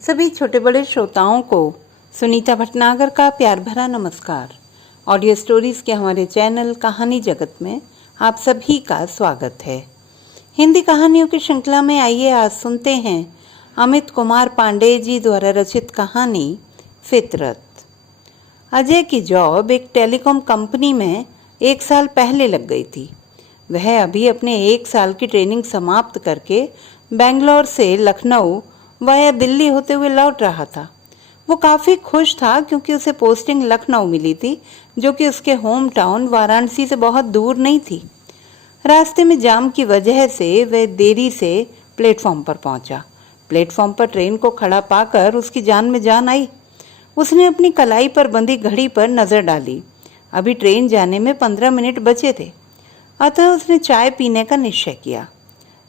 सभी छोटे बड़े श्रोताओं को सुनीता भटनागर का प्यार भरा नमस्कार। ऑडियो स्टोरीज के हमारे चैनल कहानी जगत में आप सभी का स्वागत है। हिंदी कहानियों की श्रृंखला में आइए आज सुनते हैं अमित कुमार पांडे जी द्वारा रचित कहानी फितरत। अजय की जॉब एक टेलीकॉम कंपनी में 1 साल पहले लग गई थी। वह अभी अपने 1 साल की ट्रेनिंग समाप्त करके बेंगलोर से लखनऊ वाया दिल्ली होते हुए लौट रहा था। वो काफ़ी खुश था क्योंकि उसे पोस्टिंग लखनऊ मिली थी, जो कि उसके होम टाउन वाराणसी से बहुत दूर नहीं थी। रास्ते में जाम की वजह से वह देरी से प्लेटफॉर्म पर पहुंचा। प्लेटफॉर्म पर ट्रेन को खड़ा पाकर उसकी जान में जान आई। उसने अपनी कलाई पर बंधी घड़ी पर नज़र डाली। अभी ट्रेन जाने में 15 मिनट बचे थे, अतः उसने चाय पीने का निश्चय किया।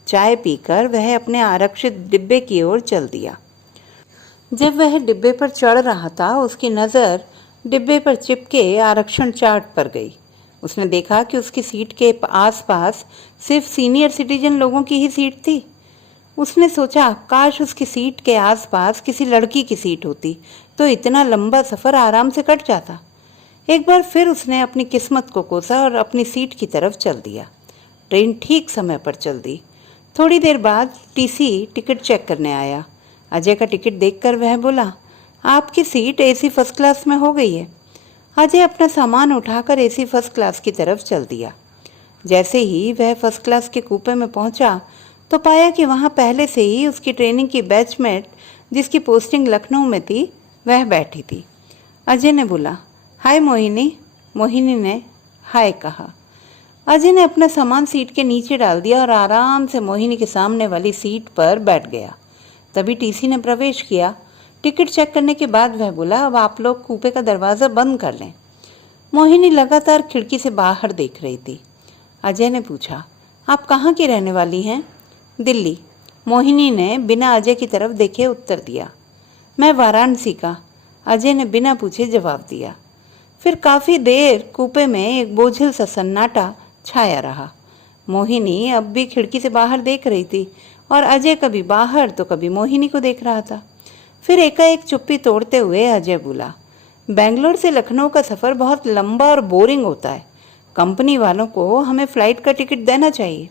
चाय पीकर वह अपने आरक्षित डिब्बे की ओर चल दिया। जब वह डिब्बे पर चढ़ रहा था, उसकी नज़र डिब्बे पर चिपके आरक्षण चार्ट पर गई। उसने देखा कि उसकी सीट के आसपास सिर्फ सीनियर सिटीजन लोगों की ही सीट थी। उसने सोचा, काश उसकी सीट के आसपास किसी लड़की की सीट होती तो इतना लंबा सफ़र आराम से कट जाता। एक बार फिर उसने अपनी किस्मत को कोसा और अपनी सीट की तरफ चल दिया। ट्रेन ठीक समय पर चल दी। थोड़ी देर बाद टीसी टिकट चेक करने आया। अजय का टिकट देखकर वह बोला, आपकी सीट एसी फर्स्ट क्लास में हो गई है। अजय अपना सामान उठाकर एसी फर्स्ट क्लास की तरफ चल दिया। जैसे ही वह फर्स्ट क्लास के कूपे में पहुंचा तो पाया कि वहां पहले से ही उसकी ट्रेनिंग की बैचमेट, जिसकी पोस्टिंग लखनऊ में थी, वह बैठी थी। अजय ने बोला, हाय मोहिनी। मोहिनी ने हाय कहा। अजय ने अपना सामान सीट के नीचे डाल दिया और आराम से मोहिनी के सामने वाली सीट पर बैठ गया। तभी टीसी ने प्रवेश किया। टिकट चेक करने के बाद वह बोला, अब आप लोग कूपे का दरवाज़ा बंद कर लें। मोहिनी लगातार खिड़की से बाहर देख रही थी। अजय ने पूछा, आप कहाँ की रहने वाली हैं? दिल्ली। मोहिनी ने बिना अजय की तरफ देखे उत्तर दिया। मैं वाराणसी का। अजय ने बिना पूछे जवाब दिया। फिर काफ़ी देर कूपे में एक बोझिल सा सन्नाटा छाया रहा। मोहिनी अब भी खिड़की से बाहर देख रही थी और अजय कभी बाहर तो कभी मोहिनी को देख रहा था। फिर एकाएक चुप्पी तोड़ते हुए अजय बोला, बेंगलोर से लखनऊ का सफ़र बहुत लंबा और बोरिंग होता है। कंपनी वालों को हमें फ़्लाइट का टिकट देना चाहिए।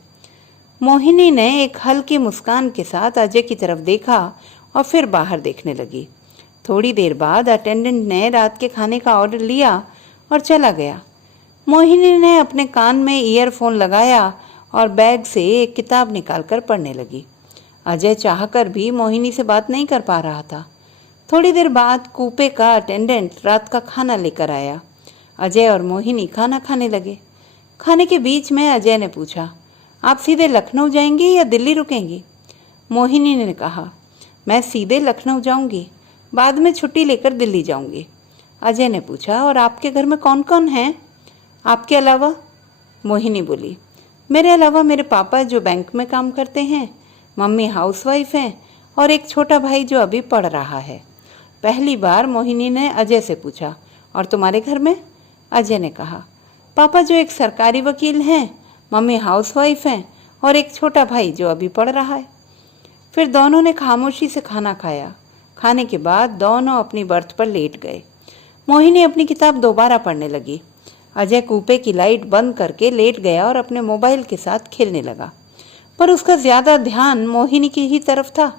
मोहिनी ने एक हल्की मुस्कान के साथ अजय की तरफ देखा और फिर बाहर देखने लगी। थोड़ी देर बाद अटेंडेंट ने रात के खाने का ऑर्डर लिया और चला गया। मोहिनी ने अपने कान में ईयरफोन लगाया और बैग से एक किताब निकालकर पढ़ने लगी। अजय चाहकर भी मोहिनी से बात नहीं कर पा रहा था। थोड़ी देर बाद कूपे का अटेंडेंट रात का खाना लेकर आया। अजय और मोहिनी खाना खाने लगे। खाने के बीच में अजय ने पूछा, आप सीधे लखनऊ जाएंगी या दिल्ली रुकेंगी? मोहिनी ने कहा, मैं सीधे लखनऊ जाऊंगी, बाद में छुट्टी लेकर दिल्ली जाऊंगी। अजय ने पूछा, और आपके घर में कौन कौन हैं आपके अलावा? मोहिनी बोली, मेरे अलावा मेरे पापा जो बैंक में काम करते हैं, मम्मी हाउसवाइफ हैं और एक छोटा भाई जो अभी पढ़ रहा है। पहली बार मोहिनी ने अजय से पूछा, और तुम्हारे घर में? अजय ने कहा, पापा जो एक सरकारी वकील हैं, मम्मी हाउसवाइफ हैं और एक छोटा भाई जो अभी पढ़ रहा है। फिर दोनों ने खामोशी से खाना खाया। खाने के बाद दोनों अपनी बर्थ पर लेट गए। मोहिनी अपनी किताब दोबारा पढ़ने लगी। अजय कूपे की लाइट बंद करके लेट गया और अपने मोबाइल के साथ खेलने लगा, पर उसका ज़्यादा ध्यान मोहिनी की ही तरफ था।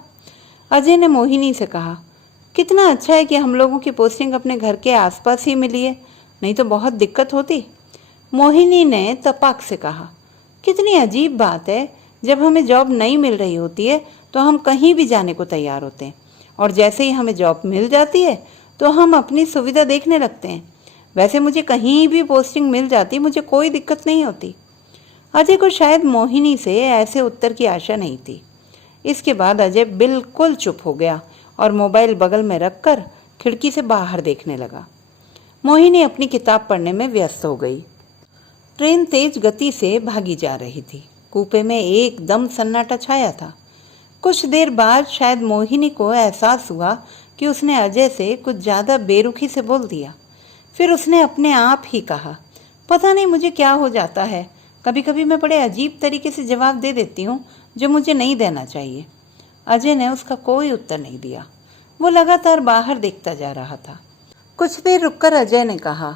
अजय ने मोहिनी से कहा, कितना अच्छा है कि हम लोगों की पोस्टिंग अपने घर के आसपास ही मिली है, नहीं तो बहुत दिक्कत होती। मोहिनी ने तपाक से कहा, कितनी अजीब बात है, जब हमें जॉब नहीं मिल रही होती है तो हम कहीं भी जाने को तैयार होते हैं, और जैसे ही हमें जॉब मिल जाती है तो हम अपनी सुविधा देखने लगते हैं। वैसे मुझे कहीं भी पोस्टिंग मिल जाती, मुझे कोई दिक्कत नहीं होती। अजय को शायद मोहिनी से ऐसे उत्तर की आशा नहीं थी। इसके बाद अजय बिल्कुल चुप हो गया और मोबाइल बगल में रखकर खिड़की से बाहर देखने लगा। मोहिनी अपनी किताब पढ़ने में व्यस्त हो गई। ट्रेन तेज गति से भागी जा रही थी। कूपे में एकदम सन्नाटा छाया था। कुछ देर बाद शायद मोहिनी को एहसास हुआ कि उसने अजय से कुछ ज़्यादा बेरुखी से बोल दिया। फिर उसने अपने आप ही कहा, पता नहीं मुझे क्या हो जाता है, कभी कभी मैं बड़े अजीब तरीके से जवाब दे देती हूँ जो मुझे नहीं देना चाहिए। अजय ने उसका कोई उत्तर नहीं दिया। वो लगातार बाहर देखता जा रहा था। कुछ देर रुककर अजय ने कहा,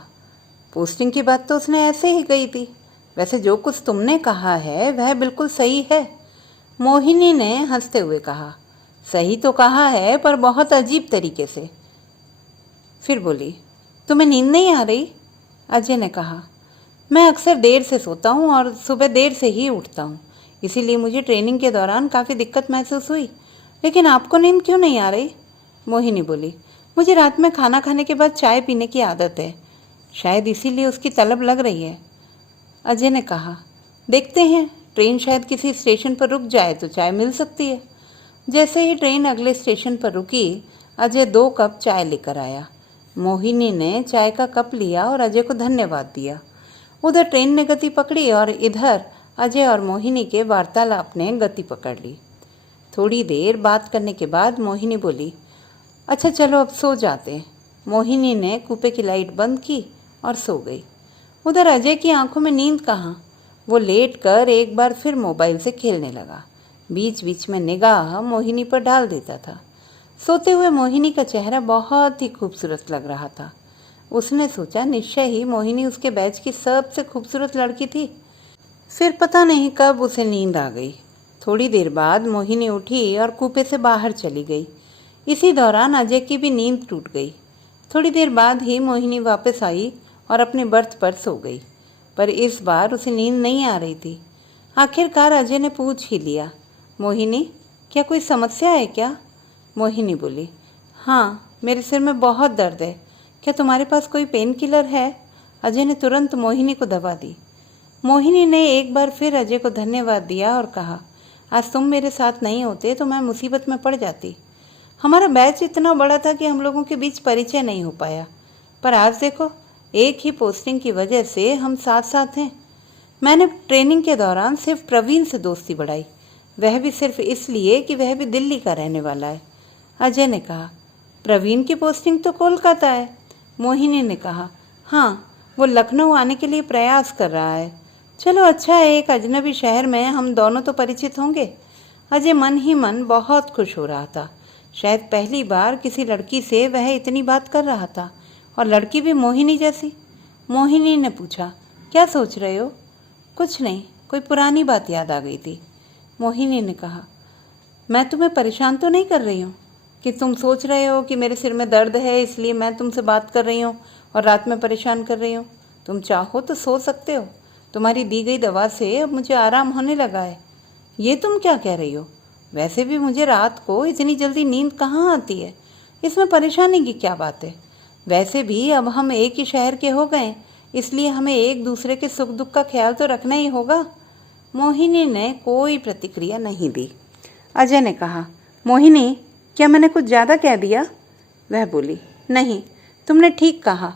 पोस्टिंग की बात तो उसने ऐसे ही कही थी। वैसे जो कुछ तुमने कहा है वह बिल्कुल सही है। मोहिनी ने हंसते हुए कहा, सही तो कहा है पर बहुत अजीब तरीके से। फिर बोली, तुम्हें नींद नहीं आ रही? अजय ने कहा, मैं अक्सर देर से सोता हूँ और सुबह देर से ही उठता हूँ, इसीलिए मुझे ट्रेनिंग के दौरान काफ़ी दिक्कत महसूस हुई। लेकिन आपको नींद क्यों नहीं आ रही? मोहिनी बोली, मुझे रात में खाना खाने के बाद चाय पीने की आदत है, शायद इसीलिए उसकी तलब लग रही है। अजय ने कहा, देखते हैं, ट्रेन शायद किसी स्टेशन पर रुक जाए तो चाय मिल सकती है। जैसे ही ट्रेन अगले स्टेशन पर रुकी, अजय 2 कप चाय लेकर आया। मोहिनी ने चाय का कप लिया और अजय को धन्यवाद दिया। उधर ट्रेन ने गति पकड़ी और इधर अजय और मोहिनी के वार्तालाप ने गति पकड़ ली। थोड़ी देर बात करने के बाद मोहिनी बोली, अच्छा चलो अब सो जाते। मोहिनी ने कूपे की लाइट बंद की और सो गई। उधर अजय की आंखों में नींद कहाँ, वो लेट कर एक बार फिर मोबाइल से खेलने लगा। बीच बीच में निगाह मोहिनी पर डाल देता था। सोते हुए मोहिनी का चेहरा बहुत ही खूबसूरत लग रहा था। उसने सोचा निश्चय ही मोहिनी उसके बैच की सबसे खूबसूरत लड़की थी। फिर पता नहीं कब उसे नींद आ गई। थोड़ी देर बाद मोहिनी उठी और कूपे से बाहर चली गई। इसी दौरान अजय की भी नींद टूट गई। थोड़ी देर बाद ही मोहिनी वापस आई और अपने बर्थ पर सो गई, पर इस बार उसे नींद नहीं आ रही थी। आखिरकार अजय ने पूछ ही लिया, मोहिनी क्या कोई समस्या है क्या? मोहिनी बोली, हाँ, मेरे सिर में बहुत दर्द है, क्या तुम्हारे पास कोई पेन किलर है? अजय ने तुरंत मोहिनी को दवा दी। मोहिनी ने एक बार फिर अजय को धन्यवाद दिया और कहा, आज तुम मेरे साथ नहीं होते तो मैं मुसीबत में पड़ जाती। हमारा बैच इतना बड़ा था कि हम लोगों के बीच परिचय नहीं हो पाया, पर आज देखो, एक ही पोस्टिंग की वजह से हम साथ साथ हैं। मैंने ट्रेनिंग के दौरान सिर्फ प्रवीण से दोस्ती बढ़ाई, वह भी सिर्फ इसलिए कि वह भी दिल्ली का रहने वाला है। अजय ने कहा, प्रवीण की पोस्टिंग तो कोलकाता है। मोहिनी ने कहा, हाँ, वो लखनऊ आने के लिए प्रयास कर रहा है। चलो अच्छा है, एक अजनबी शहर में हम दोनों तो परिचित होंगे। अजय मन ही मन बहुत खुश हो रहा था। शायद पहली बार किसी लड़की से वह इतनी बात कर रहा था, और लड़की भी मोहिनी जैसी। मोहिनी ने पूछा, क्या सोच रहे हो? कुछ नहीं, कोई पुरानी बात याद आ गई थी। मोहिनी ने कहा, मैं तुम्हें परेशान तो नहीं कर रही हूँ कि तुम सोच रहे हो कि मेरे सिर में दर्द है इसलिए मैं तुमसे बात कर रही हूँ और रात में परेशान कर रही हूँ? तुम चाहो तो सो सकते हो, तुम्हारी दी गई दवा से अब मुझे आराम होने लगा है। ये तुम क्या कह रही हो? वैसे भी मुझे रात को इतनी जल्दी नींद कहाँ आती है, इसमें परेशानी की क्या बात है? वैसे भी अब हम एक ही शहर के हो गए, इसलिए हमें एक दूसरे के सुख दुख का ख्याल तो रखना ही होगा। मोहिनी ने कोई प्रतिक्रिया नहीं दी। अजय ने कहा, मोहिनी क्या मैंने कुछ ज़्यादा कह दिया? वह बोली, नहीं, तुमने ठीक कहा,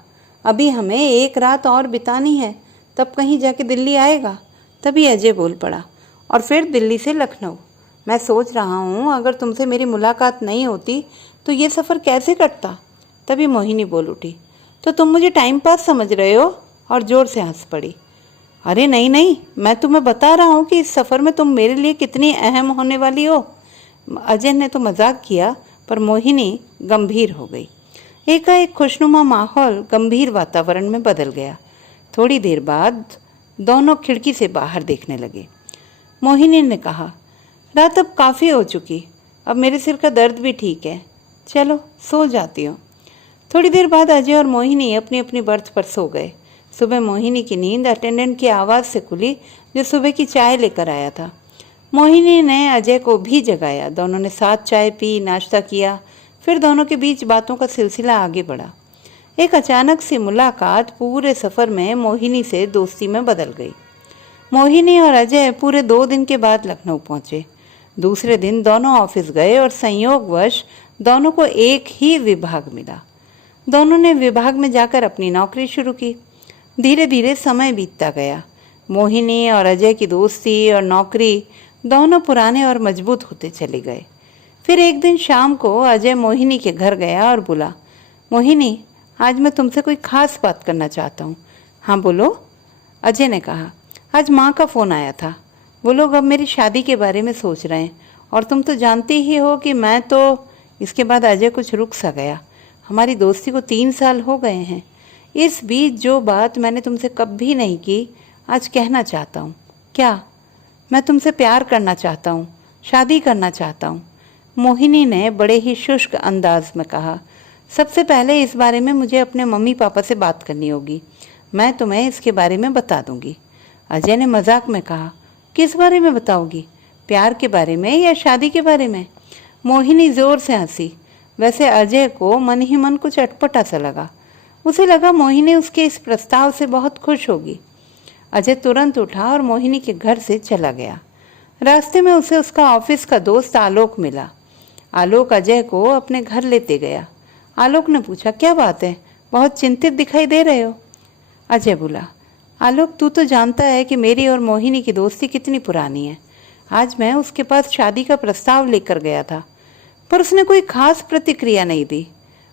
अभी हमें एक रात और बितानी है, तब कहीं जाके दिल्ली आएगा। तभी अजय बोल पड़ा, और फिर दिल्ली से लखनऊ। मैं सोच रहा हूँ अगर तुमसे मेरी मुलाकात नहीं होती तो ये सफ़र कैसे कटता। तभी मोहिनी बोल उठी, तो तुम मुझे टाइम पास समझ रहे हो? और ज़ोर से हंस पड़ी। अरे नहीं नहीं, मैं तुम्हें बता रहा हूँ कि इस सफ़र में तुम मेरे लिए कितनी अहम होने वाली हो। अजय ने तो मजाक किया, पर मोहिनी गंभीर हो गई। एकाएक खुशनुमा माहौल गंभीर वातावरण में बदल गया। थोड़ी देर बाद दोनों खिड़की से बाहर देखने लगे। मोहिनी ने कहा, रात अब काफ़ी हो चुकी, अब मेरे सिर का दर्द भी ठीक है, चलो सो जाती हूँ। थोड़ी देर बाद अजय और मोहिनी अपनी अपनी बर्थ पर सो गए। सुबह मोहिनी की नींद अटेंडेंट की आवाज़ से खुली, जो सुबह की चाय लेकर आया था। मोहिनी ने अजय को भी जगाया। दोनों ने साथ चाय पी, नाश्ता किया। फिर दोनों के बीच बातों का सिलसिला आगे बढ़ा। एक अचानक सी मुलाकात पूरे सफ़र में मोहिनी से दोस्ती में बदल गई। मोहिनी और अजय पूरे 2 दिन के बाद लखनऊ पहुँचे। दूसरे दिन दोनों ऑफिस गए और संयोगवश दोनों को एक ही विभाग मिला। दोनों ने विभाग में जाकर अपनी नौकरी शुरू की। धीरे धीरे समय बीतता गया। मोहिनी और अजय की दोस्ती और नौकरी दोनों पुराने और मजबूत होते चले गए। फिर एक दिन शाम को अजय मोहिनी के घर गया और बोला, मोहिनी, आज मैं तुमसे कोई खास बात करना चाहता हूँ। हाँ बोलो। अजय ने कहा, आज माँ का फ़ोन आया था। वो लोग अब मेरी शादी के बारे में सोच रहे हैं, और तुम तो जानती ही हो कि मैं तो इसके बाद अजय कुछ रुक सा गया। हमारी दोस्ती को 3 साल हो गए हैं। इस बीच जो बात मैंने तुमसे कभी नहीं की, आज कहना चाहता हूँ। क्या? मैं तुमसे प्यार करना चाहता हूँ, शादी करना चाहता हूँ। मोहिनी ने बड़े ही शुष्क अंदाज में कहा। सबसे पहले इस बारे में मुझे अपने मम्मी पापा से बात करनी होगी। मैं तुम्हें इसके बारे में बता दूंगी। अजय ने मजाक में कहा। किस बारे में बताओगी? प्यार के बारे में या शादी के बारे में? मोहिनी जोर से हंसी। वैसे अजय को मन ही मन कुछ अटपटा सा लगा। उसे लगा मोहिनी उसके इस प्रस्ताव से बहुत खुश होगी। अजय तुरंत उठा और मोहिनी के घर से चला गया। रास्ते में उसे उसका ऑफिस का दोस्त आलोक मिला। आलोक अजय को अपने घर लेते गया। आलोक ने पूछा, क्या बात है, बहुत चिंतित दिखाई दे रहे हो? अजय बोला, आलोक तू तो जानता है कि मेरी और मोहिनी की दोस्ती कितनी पुरानी है। आज मैं उसके पास शादी का प्रस्ताव लेकर गया था, पर उसने कोई खास प्रतिक्रिया नहीं दी।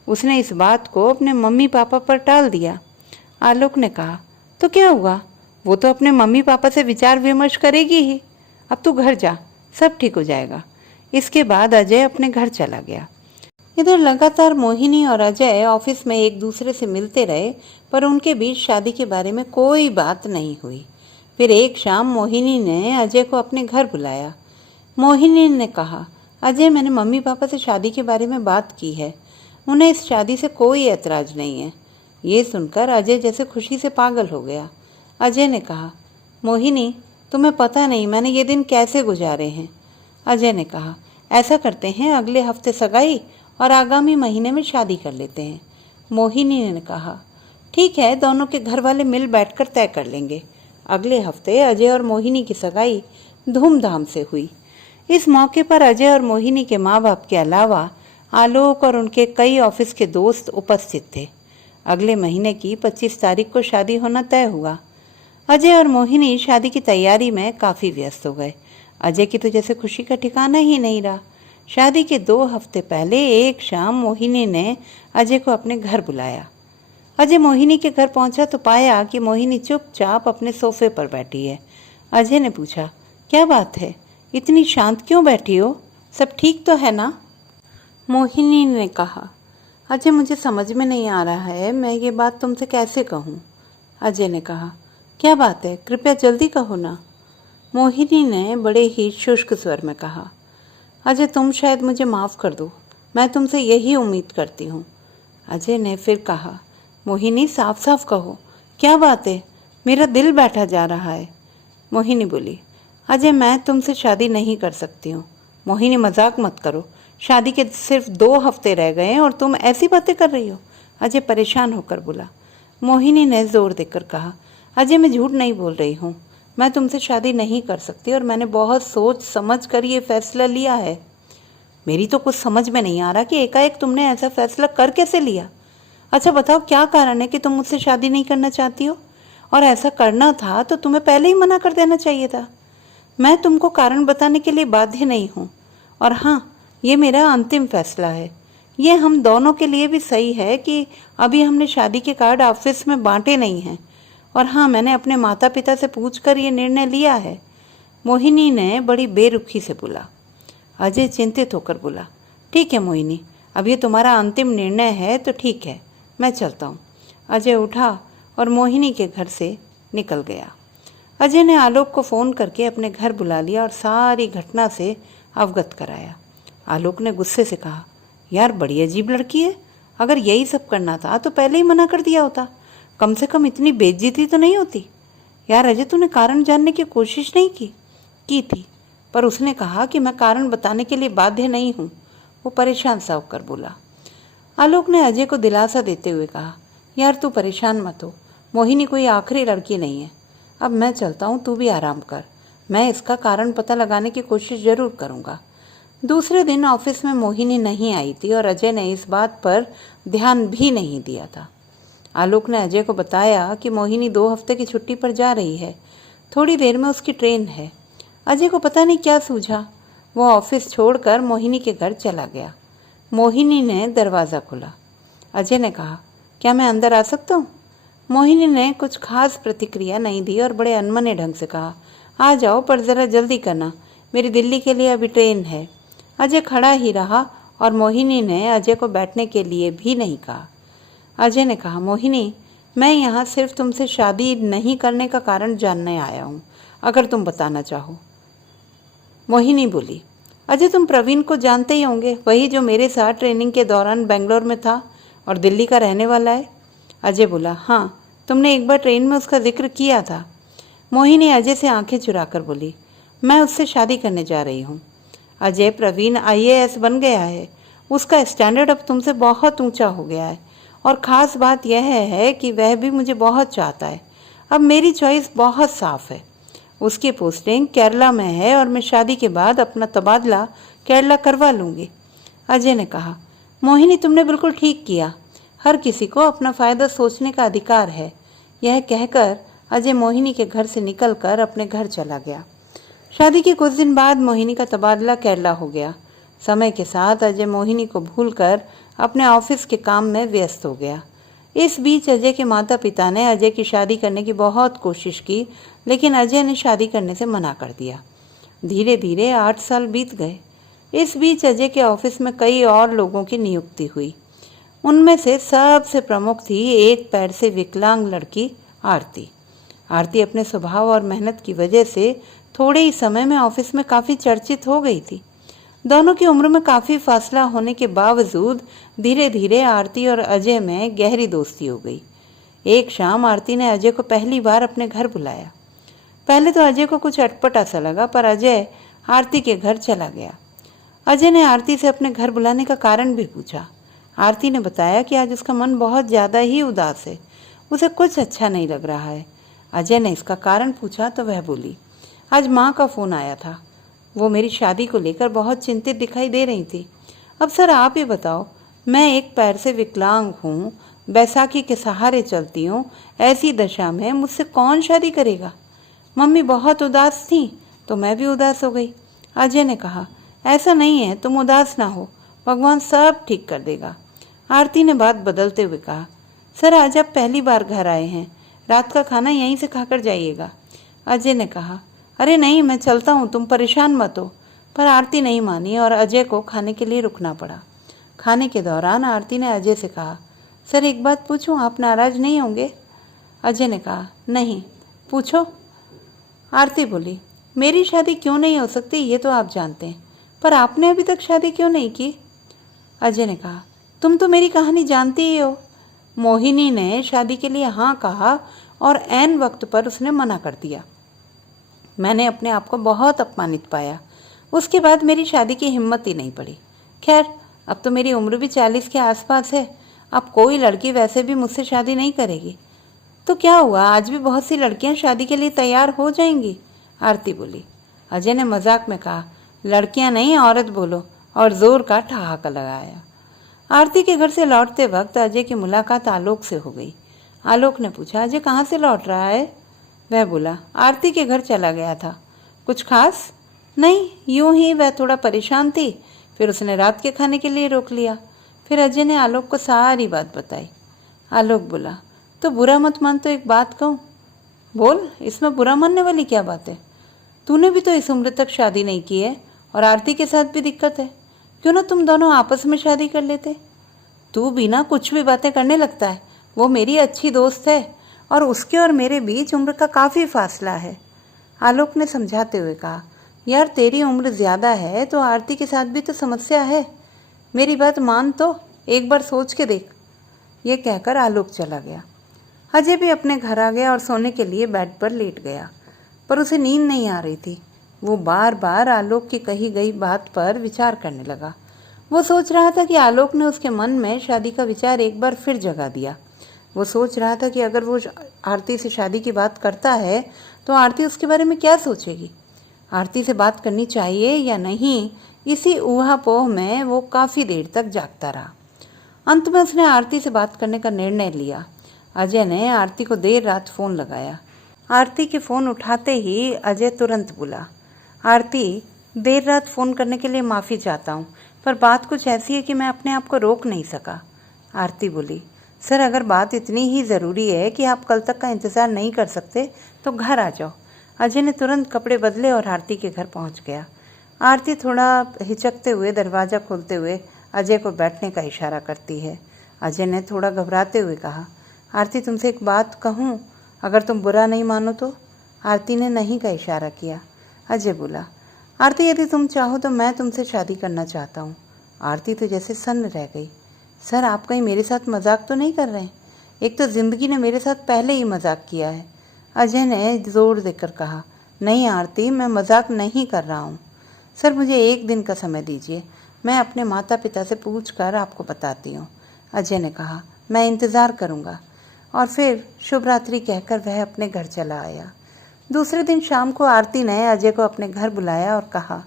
उसने इस बात को अपने मम्मी पापा पर टाल दिया। आलोक ने कहा, तो क्या हुआ, वो तो अपने मम्मी पापा से विचार विमर्श करेगी ही। अब तू घर जा, सब ठीक हो जाएगा। इसके बाद अजय अपने घर चला गया। इधर लगातार मोहिनी और अजय ऑफिस में एक दूसरे से मिलते रहे, पर उनके बीच शादी के बारे में कोई बात नहीं हुई। फिर एक शाम मोहिनी ने अजय को अपने घर बुलाया। मोहिनी ने कहा, अजय मैंने मम्मी पापा से शादी के बारे में बात की है, उन्हें इस शादी से कोई ऐतराज नहीं है। ये सुनकर अजय जैसे खुशी से पागल हो गया। अजय ने कहा, मोहिनी तुम्हें पता नहीं मैंने ये दिन कैसे गुजारे हैं। अजय ने कहा, ऐसा करते हैं अगले हफ्ते सगाई और आगामी महीने में शादी कर लेते हैं। मोहिनी ने कहा, ठीक है, दोनों के घर वाले मिल बैठकर तय कर लेंगे। अगले हफ्ते अजय और मोहिनी की सगाई धूमधाम से हुई। इस मौके पर अजय और मोहिनी के माँ बाप के अलावा आलोक और उनके कई ऑफिस के दोस्त उपस्थित थे। अगले महीने की 25 तारीख को शादी होना तय हुआ। अजय और मोहिनी शादी की तैयारी में काफ़ी व्यस्त हो गए। अजय की तो जैसे खुशी का ठिकाना ही नहीं रहा। शादी के 2 हफ्ते पहले एक शाम मोहिनी ने अजय को अपने घर बुलाया। अजय मोहिनी के घर पहुंचा तो पाया कि मोहिनी चुपचाप अपने सोफे पर बैठी है। अजय ने पूछा, क्या बात है, इतनी शांत क्यों बैठी हो, सब ठीक तो है ना? मोहिनी ने कहा, अजय मुझे समझ में नहीं आ रहा है, मैं ये बात तुमसे कैसे कहूँ। अजय ने कहा, क्या बात है, कृपया जल्दी कहो ना। मोहिनी ने बड़े ही शुष्क स्वर में कहा, अजय तुम शायद मुझे माफ़ कर दो, मैं तुमसे यही उम्मीद करती हूँ। अजय ने फिर कहा, मोहिनी साफ साफ कहो, क्या बात है, मेरा दिल बैठा जा रहा है। मोहिनी बोली, अजय मैं तुमसे शादी नहीं कर सकती हूँ। मोहिनी मजाक मत करो, शादी के सिर्फ 2 हफ्ते रह गए हैं और तुम ऐसी बातें कर रही हो। अजय परेशान होकर बोला। मोहिनी ने जोर देकर कहा, अजय मैं झूठ नहीं बोल रही हूँ, मैं तुमसे शादी नहीं कर सकती और मैंने बहुत सोच समझ कर ये फैसला लिया है। मेरी तो कुछ समझ में नहीं आ रहा कि एकाएक तुमने ऐसा फैसला कर कैसे लिया। अच्छा बताओ, क्या कारण है कि तुम मुझसे शादी नहीं करना चाहती हो? और ऐसा करना था तो तुम्हें पहले ही मना कर देना चाहिए था। मैं तुमको कारण बताने के लिए बाध्य नहीं हूँ। और हाँ, ये मेरा अंतिम फैसला है। ये हम दोनों के लिए भी सही है कि अभी हमने शादी के कार्ड ऑफिस में बांटे नहीं हैं। और हाँ, मैंने अपने माता पिता से पूछकर ये निर्णय लिया है। मोहिनी ने बड़ी बेरुखी से बोला। अजय चिंतित होकर बोला, ठीक है मोहिनी, अब ये तुम्हारा अंतिम निर्णय है तो ठीक है, मैं चलता हूँ। अजय उठा और मोहिनी के घर से निकल गया। अजय ने आलोक को फ़ोन करके अपने घर बुला लिया और सारी घटना से अवगत कराया। आलोक ने गुस्से से कहा, यार बड़ी अजीब लड़की है, अगर यही सब करना था तो पहले ही मना कर दिया होता, कम से कम इतनी बेइज्जती तो नहीं होती। यार अजय तूने कारण जानने की कोशिश नहीं की थी, पर उसने कहा कि मैं कारण बताने के लिए बाध्य नहीं हूँ। वो परेशान सा होकर बोला। आलोक ने अजय को दिलासा देते हुए कहा, यार तू परेशान मत हो, मोहिनी कोई आखिरी लड़की नहीं है। अब मैं चलता हूँ, तू भी आराम कर, मैं इसका कारण पता लगाने की कोशिश ज़रूर करूँगा। दूसरे दिन ऑफिस में मोहिनी नहीं आई थी और अजय ने इस बात पर ध्यान भी नहीं दिया था। आलोक ने अजय को बताया कि मोहिनी 2 हफ्ते की छुट्टी पर जा रही है, थोड़ी देर में उसकी ट्रेन है। अजय को पता नहीं क्या सूझा, वो ऑफिस छोड़कर मोहिनी के घर चला गया। मोहिनी ने दरवाज़ा खोला। अजय ने कहा, क्या मैं अंदर आ सकता हूँ? मोहिनी ने कुछ खास प्रतिक्रिया नहीं दी और बड़े अनमने ढंग से कहा, आ जाओ पर ज़रा जल्दी करना, मेरी दिल्ली के लिए अभी ट्रेन है। अजय खड़ा ही रहा और मोहिनी ने अजय को बैठने के लिए भी नहीं कहा। अजय ने कहा, मोहिनी, मैं यहाँ सिर्फ तुमसे शादी नहीं करने का कारण जानने आया हूँ, अगर तुम बताना चाहो। मोहिनी बोली, अजय तुम प्रवीण को जानते ही होंगे, वही जो मेरे साथ ट्रेनिंग के दौरान बेंगलोर में था और दिल्ली का रहने वाला है। अजय बोला, हाँ, तुमने एक बार ट्रेन में उसका जिक्र किया था। मोहिनी अजय से आंखें चुराकर बोली, मैं उससे शादी करने जा रही हूँ। अजय, प्रवीण IAS बन गया है, उसका स्टैंडर्ड अब तुमसे बहुत ऊंचा हो गया है और ख़ास बात यह है कि वह भी मुझे बहुत चाहता है। अब मेरी चॉइस बहुत साफ है, उसकी पोस्टिंग केरला में है और मैं शादी के बाद अपना तबादला केरला करवा लूँगी। अजय ने कहा, मोहिनी तुमने बिल्कुल ठीक किया, हर किसी को अपना फ़ायदा सोचने का अधिकार है। यह कहकर अजय मोहिनी के घर से निकलकर अपने घर चला गया। शादी के कुछ दिन बाद मोहिनी का तबादला केरला हो गया। समय के साथ अजय मोहिनी को भूलकर अपने ऑफिस के काम में व्यस्त हो गया। इस बीच अजय के माता पिता ने अजय की शादी करने की बहुत कोशिश की, लेकिन अजय ने शादी करने से मना कर दिया। धीरे धीरे 8 साल बीत गए। इस बीच अजय के ऑफिस में कई और लोगों की नियुक्ति हुई। उनमें से सबसे प्रमुख थी एक पैर से विकलांग लड़की आरती। आरती अपने स्वभाव और मेहनत की वजह से थोड़े ही समय में ऑफिस में काफ़ी चर्चित हो गई थी। दोनों की उम्र में काफ़ी फासला होने के बावजूद धीरे धीरे आरती और अजय में गहरी दोस्ती हो गई। एक शाम आरती ने अजय को पहली बार अपने घर बुलाया। पहले तो अजय को कुछ अटपटा सा लगा, पर अजय आरती के घर चला गया। अजय ने आरती से अपने घर बुलाने का कारण भी पूछा। आरती ने बताया कि आज उसका मन बहुत ज़्यादा ही उदास है, उसे कुछ अच्छा नहीं लग रहा है। अजय ने इसका कारण पूछा तो वह बोली, आज माँ का फ़ोन आया था, वो मेरी शादी को लेकर बहुत चिंतित दिखाई दे रही थी। अब सर आप ही बताओ, मैं एक पैर से विकलांग हूँ, बैसाखी के सहारे चलती हूँ, ऐसी दशा में मुझसे कौन शादी करेगा। मम्मी बहुत उदास थी तो मैं भी उदास हो गई। अजय ने कहा, ऐसा नहीं है, तुम उदास ना हो, भगवान सब ठीक कर देगा। आरती ने बात बदलते हुए कहा, सर आज आप पहली बार घर आए हैं, रात का खाना यहीं से खाकर जाइएगा। अजय ने कहा, अरे नहीं, मैं चलता हूँ, तुम परेशान मत हो। पर आरती नहीं मानी और अजय को खाने के लिए रुकना पड़ा। खाने के दौरान आरती ने अजय से कहा, सर एक बात पूछूं, आप नाराज़ नहीं होंगे। अजय ने कहा, नहीं, पूछो। आरती बोली, मेरी शादी क्यों नहीं हो सकती ये तो आप जानते हैं, पर आपने अभी तक शादी क्यों नहीं की। अजय ने कहा, तुम तो मेरी कहानी जानती ही हो। मोहिनी ने शादी के लिए हाँ कहा और ऐन वक्त पर उसने मना कर दिया। मैंने अपने आप को बहुत अपमानित पाया। उसके बाद मेरी शादी की हिम्मत ही नहीं पड़ी। खैर, अब तो मेरी उम्र भी 40 के आसपास है, अब कोई लड़की वैसे भी मुझसे शादी नहीं करेगी। तो क्या हुआ, आज भी बहुत सी लड़कियां शादी के लिए तैयार हो जाएंगी। आरती बोली। अजय ने मजाक में कहा, लड़कियां नहीं, औरत बोलो, और जोर का ठहाका लगाया। आरती के घर से लौटते वक्त अजय की मुलाकात आलोक से हो गई। आलोक ने पूछा, अजय कहाँ से लौट रहा है। वह बोला, आरती के घर चला गया था। कुछ खास? नहीं, यूं ही वह थोड़ा परेशान थी, फिर उसने रात के खाने के लिए रोक लिया। फिर अजय ने आलोक को सारी बात बताई। आलोक बोला, तो बुरा मत मान तो एक बात कहूँ। बोल, इसमें बुरा मानने वाली क्या बात है। तूने भी तो इस उम्र तक शादी नहीं की है और आरती के साथ भी दिक्कत है, क्यों ना तुम दोनों आपस में शादी कर लेते। तू भी ना कुछ भी बातें करने लगता है। वो मेरी अच्छी दोस्त है और उसके और मेरे बीच उम्र का काफ़ी फासला है। आलोक ने समझाते हुए कहा, यार तेरी उम्र ज़्यादा है तो आरती के साथ भी तो समस्या है। मेरी बात मान तो, एक बार सोच के देख। ये कहकर आलोक चला गया। अजय भी अपने घर आ गया और सोने के लिए बेड पर लेट गया, पर उसे नींद नहीं आ रही थी। वो बार बार आलोक की कही गई बात पर विचार करने लगा। वो सोच रहा था कि आलोक ने उसके मन में शादी का विचार एक बार फिर जगा दिया। वो सोच रहा था कि अगर वो आरती से शादी की बात करता है तो आरती उसके बारे में क्या सोचेगी, आरती से बात करनी चाहिए या नहीं। इसी ऊहापोह में वो काफ़ी देर तक जागता रहा। अंत में उसने आरती से बात करने का निर्णय लिया। अजय ने आरती को देर रात फ़ोन लगाया। आरती के फ़ोन उठाते ही अजय तुरंत बोला, आरती, देर रात फ़ोन करने के लिए माफ़ी चाहता हूँ, पर बात कुछ ऐसी है कि मैं अपने आप को रोक नहीं सका। आरती बोली, सर अगर बात इतनी ही ज़रूरी है कि आप कल तक का इंतज़ार नहीं कर सकते तो घर आ जाओ। अजय ने तुरंत कपड़े बदले और आरती के घर पहुँच गया। आरती थोड़ा हिचकते हुए दरवाज़ा खोलते हुए अजय को बैठने का इशारा करती है। अजय ने थोड़ा घबराते हुए कहा, आरती तुमसे एक बात कहूँ, अगर तुम बुरा नहीं मानो तो। आरती ने नहीं का इशारा किया। अजय बोला, आरती यदि तुम चाहो तो मैं तुमसे शादी करना चाहता हूँ। आरती तो जैसे सन्न रह गई। सर आप कहीं मेरे साथ मजाक तो नहीं कर रहे हैं? एक तो ज़िंदगी ने मेरे साथ पहले ही मजाक किया है। अजय ने जोर देकर कहा, नहीं आरती, मैं मजाक नहीं कर रहा हूँ। सर मुझे एक दिन का समय दीजिए, मैं अपने माता पिता से पूछकर आपको बताती हूँ। अजय ने कहा, मैं इंतज़ार करूँगा। और फिर शुभ रात्रि कहकर वह अपने घर चला आया। दूसरे दिन शाम को आरती ने अजय को अपने घर बुलाया और कहा,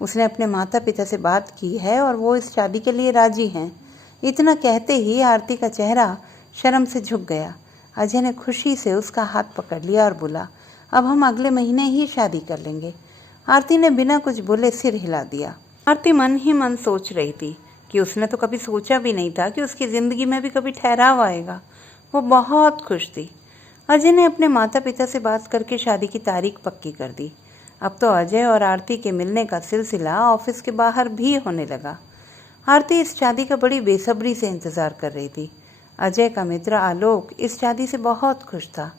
उसने अपने माता पिता से बात की है और वो इस शादी के लिए राजी हैं। इतना कहते ही आरती का चेहरा शर्म से झुक गया। अजय ने खुशी से उसका हाथ पकड़ लिया और बोला, अब हम अगले महीने ही शादी कर लेंगे। आरती ने बिना कुछ बोले सिर हिला दिया। आरती मन ही मन सोच रही थी कि उसने तो कभी सोचा भी नहीं था कि उसकी ज़िंदगी में भी कभी ठहराव आएगा। वो बहुत खुश थी। अजय ने अपने माता पिता से बात करके शादी की तारीख पक्की कर दी। अब तो अजय और आरती के मिलने का सिलसिला ऑफिस के बाहर भी होने लगा। आरती इस शादी का बड़ी बेसब्री से इंतज़ार कर रही थी। अजय का मित्र आलोक इस शादी से बहुत खुश था।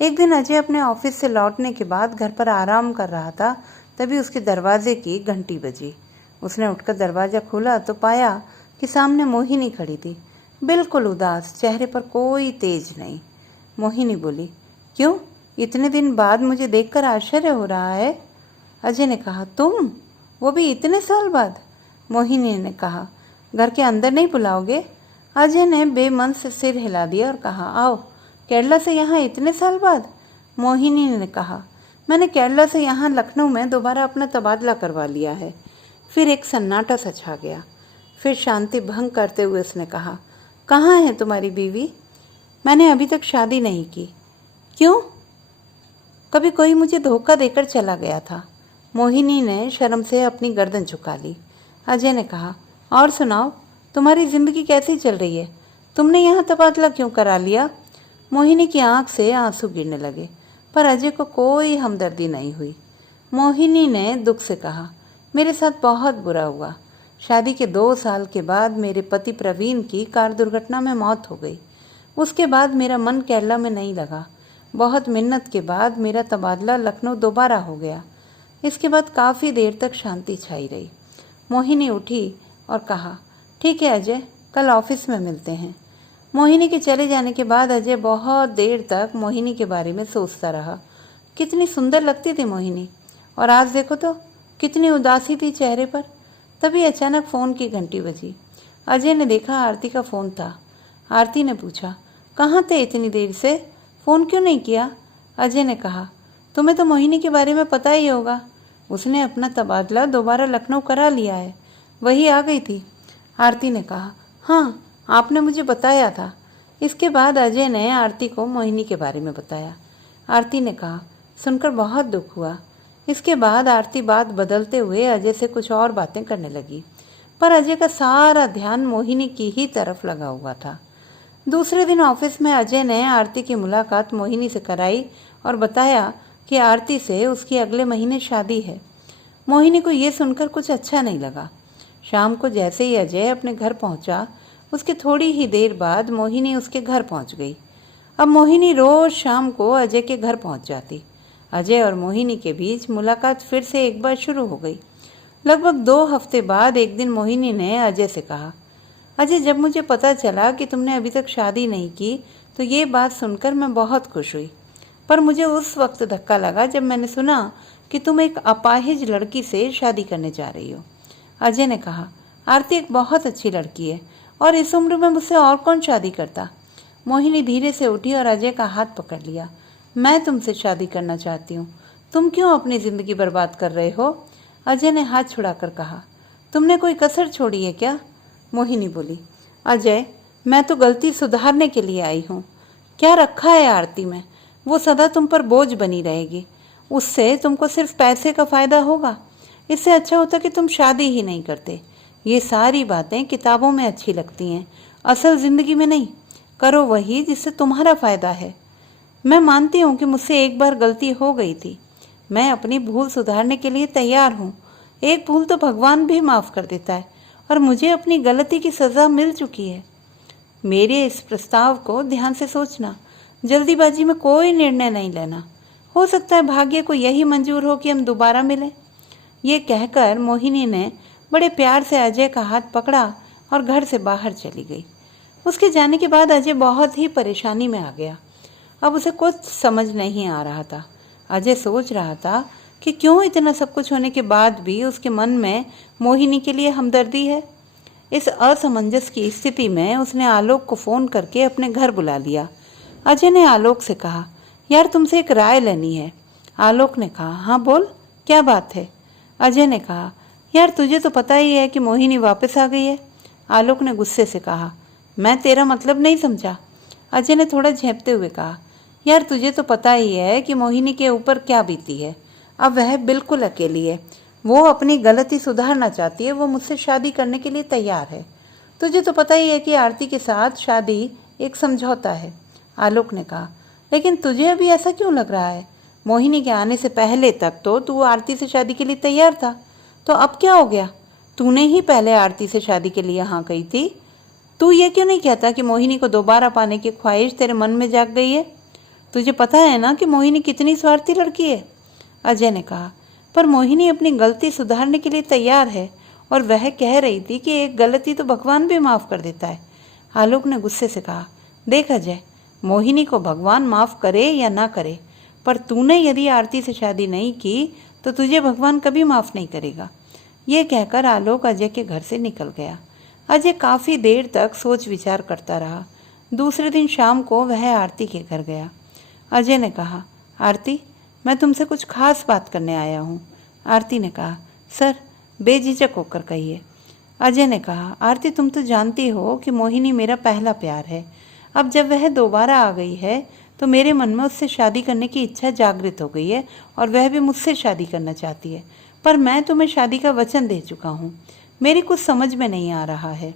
एक दिन अजय अपने ऑफिस से लौटने के बाद घर पर आराम कर रहा था, तभी उसके दरवाजे की घंटी बजी। उसने उठकर दरवाज़ा खोला तो पाया कि सामने मोहिनी खड़ी थी, बिल्कुल उदास, चेहरे पर कोई तेज नहीं। मोहिनी बोली, क्यों, इतने दिन बाद मुझे देखकर आश्चर्य हो रहा है? अजय ने कहा, तुम, वो भी इतने साल बाद? मोहिनी ने कहा, घर के अंदर नहीं बुलाओगे? अजय ने बेमन से सिर हिला दिया और कहा, आओ, केरला से यहाँ इतने साल बाद? मोहिनी ने कहा, मैंने केरला से यहाँ लखनऊ में दोबारा अपना तबादला करवा लिया है। फिर एक सन्नाटा सा छा गया। फिर शांति भंग करते हुए उसने कहा, कहाँ है तुम्हारी बीवी? मैंने अभी तक शादी नहीं की। क्यों? कभी कोई मुझे धोखा देकर चला गया था। मोहिनी ने शर्म से अपनी गर्दन झुका ली। अजय ने कहा, और सुनाओ, तुम्हारी ज़िंदगी कैसी चल रही है? तुमने यहाँ तबादला क्यों करा लिया? मोहिनी की आंख से आंसू गिरने लगे, पर अजय को कोई हमदर्दी नहीं हुई। मोहिनी ने दुख से कहा, मेरे साथ बहुत बुरा हुआ। शादी के 2 साल के बाद मेरे पति प्रवीण की कार दुर्घटना में मौत हो गई। उसके बाद मेरा मन केरला में नहीं लगा। बहुत मिन्नत के बाद मेरा तबादला लखनऊ दोबारा हो गया। इसके बाद काफ़ी देर तक शांति छाई रही। मोहिनी उठी और कहा, ठीक है अजय, कल ऑफिस में मिलते हैं। मोहिनी के चले जाने के बाद अजय बहुत देर तक मोहिनी के बारे में सोचता रहा। कितनी सुंदर लगती थी मोहिनी, और आज देखो तो कितनी उदासी थी चेहरे पर। तभी अचानक फ़ोन की घंटी बजी। अजय ने देखा आरती का फ़ोन था। आरती ने पूछा, कहाँ थे इतनी देर से, फ़ोन क्यों नहीं किया? अजय ने कहा, तुम्हें तो मोहिनी के बारे में पता ही होगा। उसने अपना तबादला दोबारा लखनऊ करा लिया है, वही आ गई थी। आरती ने कहा, हाँ, आपने मुझे बताया था। इसके बाद अजय ने आरती को मोहिनी के बारे में बताया। आरती ने कहा, सुनकर बहुत दुख हुआ। इसके बाद आरती बात बदलते हुए अजय से कुछ और बातें करने लगी, पर अजय का सारा ध्यान मोहिनी की ही तरफ लगा हुआ था। दूसरे दिन ऑफिस में अजय ने आरती की मुलाकात मोहिनी से कराई और बताया कि आरती से उसकी अगले महीने शादी है। मोहिनी को ये सुनकर कुछ अच्छा नहीं लगा। शाम को जैसे ही अजय अपने घर पहुंचा, उसके थोड़ी ही देर बाद मोहिनी उसके घर पहुंच गई। अब मोहिनी रोज शाम को अजय के घर पहुंच जाती। अजय और मोहिनी के बीच मुलाकात फिर से एक बार शुरू हो गई। लगभग 2 हफ्ते बाद एक दिन मोहिनी ने अजय से कहा, अजय, जब मुझे पता चला कि तुमने अभी तक शादी नहीं की तो ये बात सुनकर मैं बहुत खुश हुई। पर मुझे उस वक्त धक्का लगा जब मैंने सुना कि तुम एक अपाहिज लड़की से शादी करने जा रही हो। अजय ने कहा, आरती एक बहुत अच्छी लड़की है और इस उम्र में मुझसे और कौन शादी करता। मोहिनी धीरे से उठी और अजय का हाथ पकड़ लिया। मैं तुमसे शादी करना चाहती हूँ, तुम क्यों अपनी ज़िंदगी बर्बाद कर रहे हो? अजय ने हाथ छुड़ाकर कहा, तुमने कोई कसर छोड़ी है क्या? मोहिनी बोली, अजय, मैं तो गलती सुधारने के लिए आई हूँ। क्या रखा है आरती में? वो सदा तुम पर बोझ बनी रहेगी। उससे तुमको सिर्फ पैसे का फ़ायदा होगा। इससे अच्छा होता कि तुम शादी ही नहीं करते। ये सारी बातें किताबों में अच्छी लगती हैं, असल ज़िंदगी में नहीं। करो वही जिससे तुम्हारा फ़ायदा है। मैं मानती हूँ कि मुझसे एक बार गलती हो गई थी। मैं अपनी भूल सुधारने के लिए तैयार हूँ। एक भूल तो भगवान भी माफ़ कर देता है, और मुझे अपनी गलती की सज़ा मिल चुकी है। मेरे इस प्रस्ताव को ध्यान से सोचना, जल्दीबाजी में कोई निर्णय नहीं लेना। हो सकता है भाग्य को यही मंजूर हो कि हम दोबारा मिलें। ये कहकर मोहिनी ने बड़े प्यार से अजय का हाथ पकड़ा और घर से बाहर चली गई। उसके जाने के बाद अजय बहुत ही परेशानी में आ गया। अब उसे कुछ समझ नहीं आ रहा था। अजय सोच रहा था कि क्यों इतना सब कुछ होने के बाद भी उसके मन में मोहिनी के लिए हमदर्दी है। इस असमंजस की स्थिति में उसने आलोक को फ़ोन करके अपने घर बुला लिया। अजय ने आलोक से कहा, यार तुमसे एक राय लेनी है। आलोक ने कहा, हाँ बोल, क्या बात है। अजय ने कहा, यार तुझे तो पता ही है कि मोहिनी वापस आ गई है। आलोक ने गुस्से से कहा, मैं तेरा मतलब नहीं समझा। अजय ने थोड़ा झेंपते हुए कहा, यार तुझे तो पता ही है कि मोहिनी के ऊपर क्या बीती है। अब वह बिल्कुल अकेली है। वो अपनी गलती सुधारना चाहती है। वो मुझसे शादी करने के लिए तैयार है। तुझे तो पता ही है कि आरती के साथ शादी एक समझौता है। आलोक ने कहा, लेकिन तुझे अभी ऐसा क्यों लग रहा है? मोहिनी के आने से पहले तक तो तू आरती से शादी के लिए तैयार था, तो अब क्या हो गया? तूने ही पहले आरती से शादी के लिए हाँ कही थी। तू ये क्यों नहीं कहता कि मोहिनी को दोबारा पाने की ख्वाहिश तेरे मन में जाग गई है? तुझे पता है ना कि मोहिनी कितनी स्वार्थी लड़की है। अजय ने कहा, पर मोहिनी अपनी गलती सुधारने के लिए तैयार है और वह कह रही थी कि एक गलती तो भगवान भी माफ़ कर देता है। आलोक ने गुस्से से कहा, देख अजय, मोहिनी को भगवान माफ़ करे या ना करे, पर तूने यदि आरती से शादी नहीं की तो तुझे भगवान कभी माफ़ नहीं करेगा। ये कहकर आलोक अजय के घर से निकल गया। अजय काफ़ी देर तक सोच विचार करता रहा। दूसरे दिन शाम को वह आरती के घर गया। अजय ने कहा, आरती, मैं तुमसे कुछ खास बात करने आया हूँ। आरती ने कहा, सर, बेझिझक होकर कहिए। अजय ने कहा, आरती तुम तो जानती हो कि मोहिनी मेरा पहला प्यार है। अब जब वह दोबारा आ गई है तो मेरे मन में उससे शादी करने की इच्छा जागृत हो गई है और वह भी मुझसे शादी करना चाहती है। पर मैं तुम्हें शादी का वचन दे चुका हूँ। मेरी कुछ समझ में नहीं आ रहा है।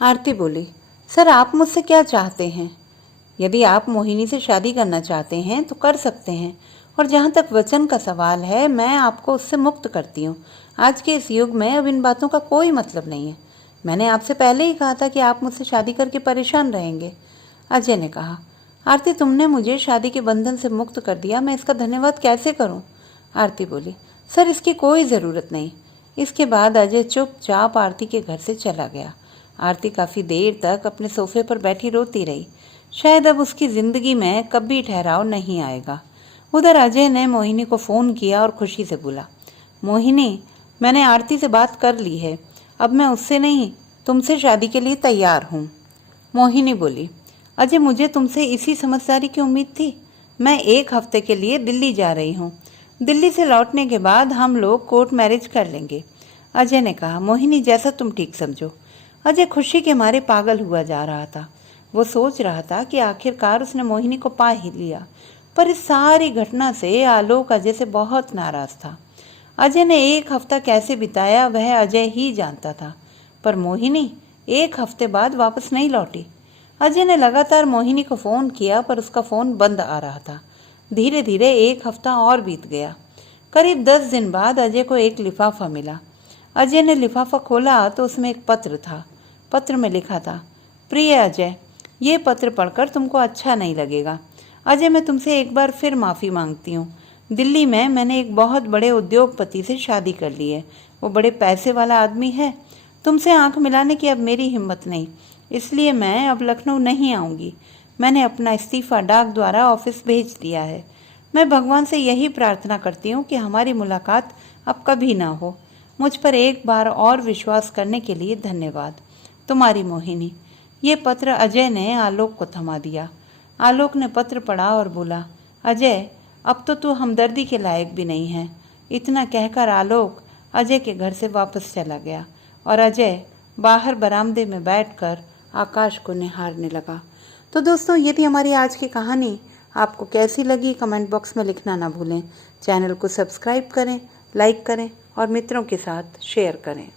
आरती बोली, सर आप मुझसे क्या चाहते हैं? यदि आप मोहिनी से शादी करना चाहते हैं तो कर सकते हैं, और जहाँ तक वचन का सवाल है, मैं आपको उससे मुक्त करती हूँ। आज के इस युग में अब इन बातों का कोई मतलब नहीं है। मैंने आपसे पहले ही कहा था कि आप मुझसे शादी करके परेशान रहेंगे। अजय ने कहा, आरती तुमने मुझे शादी के बंधन से मुक्त कर दिया, मैं इसका धन्यवाद कैसे करूं? आरती बोली, सर इसकी कोई ज़रूरत नहीं। इसके बाद अजय चुपचाप आरती के घर से चला गया। आरती काफ़ी देर तक अपने सोफे पर बैठी रोती रही। शायद अब उसकी ज़िंदगी में कभी ठहराव नहीं आएगा। उधर अजय ने मोहिनी को फ़ोन किया और खुशी से बोला, मोहिनी, मैंने आरती से बात कर ली है। अब मैं उससे नहीं, तुमसे शादी के लिए तैयार हूँ। मोहिनी बोली, अजय मुझे तुमसे इसी समझदारी की उम्मीद थी। मैं 1 हफ्ते के लिए दिल्ली जा रही हूँ। दिल्ली से लौटने के बाद हम लोग कोर्ट मैरिज कर लेंगे। अजय ने कहा, मोहिनी जैसा तुम ठीक समझो। अजय खुशी के मारे पागल हुआ जा रहा था। वो सोच रहा था कि आखिरकार उसने मोहिनी को पा ही लिया। पर इस सारी घटना से आलोक अजय से बहुत नाराज था। अजय ने 1 हफ्ता कैसे बिताया वह अजय ही जानता था। पर मोहिनी 1 हफ्ते बाद वापस नहीं लौटी। अजय ने लगातार मोहिनी को फ़ोन किया, पर उसका फ़ोन बंद आ रहा था। धीरे धीरे 1 हफ्ता और बीत गया। करीब 10 दिन बाद अजय को एक लिफाफा मिला। अजय ने लिफाफा खोला तो उसमें एक पत्र था। पत्र में लिखा था, प्रिय अजय, ये पत्र पढ़कर तुमको अच्छा नहीं लगेगा। अजय, मैं तुमसे एक बार फिर माफ़ी मांगती हूँ। दिल्ली में मैंने एक बहुत बड़े उद्योगपति से शादी कर ली है। वो बड़े पैसे वाला आदमी है। तुमसे आंख मिलाने की अब मेरी हिम्मत नहीं, इसलिए मैं अब लखनऊ नहीं आऊँगी। मैंने अपना इस्तीफ़ा डाक द्वारा ऑफिस भेज दिया है। मैं भगवान से यही प्रार्थना करती हूँ कि हमारी मुलाकात अब कभी ना हो। मुझ पर एक बार और विश्वास करने के लिए धन्यवाद। तुम्हारी मोहिनी। ये पत्र अजय ने आलोक को थमा दिया। आलोक ने पत्र पढ़ा और बोला, अजय, अब तो तू हमदर्दी के लायक भी नहीं है। इतना कहकर आलोक अजय के घर से वापस चला गया और अजय बाहर बरामदे में बैठकर आकाश को निहारने लगा। तो दोस्तों, ये थी हमारी आज की कहानी। आपको कैसी लगी कमेंट बॉक्स में लिखना ना भूलें। चैनल को सब्सक्राइब करें, लाइक करें और मित्रों के साथ शेयर करें।